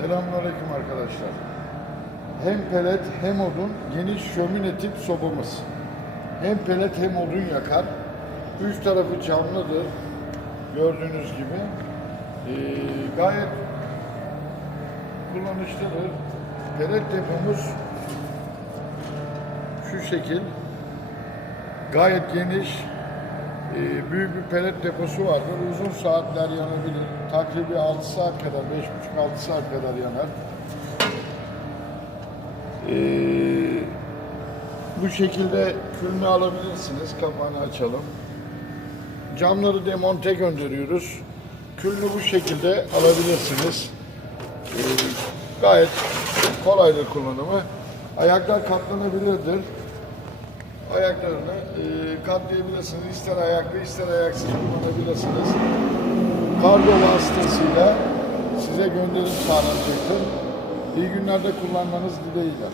Selamünaleyküm arkadaşlar. Hem pelet hem odun geniş şömine tip sobamız. Hem pelet hem odun yakar. Üç tarafı camlıdır. Gördüğünüz gibi. Gayet kullanışlıdır. Pelet depomuz şu şekil. Gayet geniş. Büyük bir pelet deposu vardır. Uzun saatler yanabilir. Takribi 6 saat kadar, 5,5-6 saat kadar yanar. Bu şekilde külünü alabilirsiniz. Kapağını açalım. Camları demonte gönderiyoruz. Külünü bu şekilde alabilirsiniz. Gayet kolaydır kullanımı. Ayaklar katlanabilirdir. Ayaklarını katlayabilirsiniz. İster ayaklı ister ayaksız kullanabilirsiniz. Kargo vasıtasıyla size gönderim sağlanacaktır. İyi günlerde kullanmanız dileğiyle.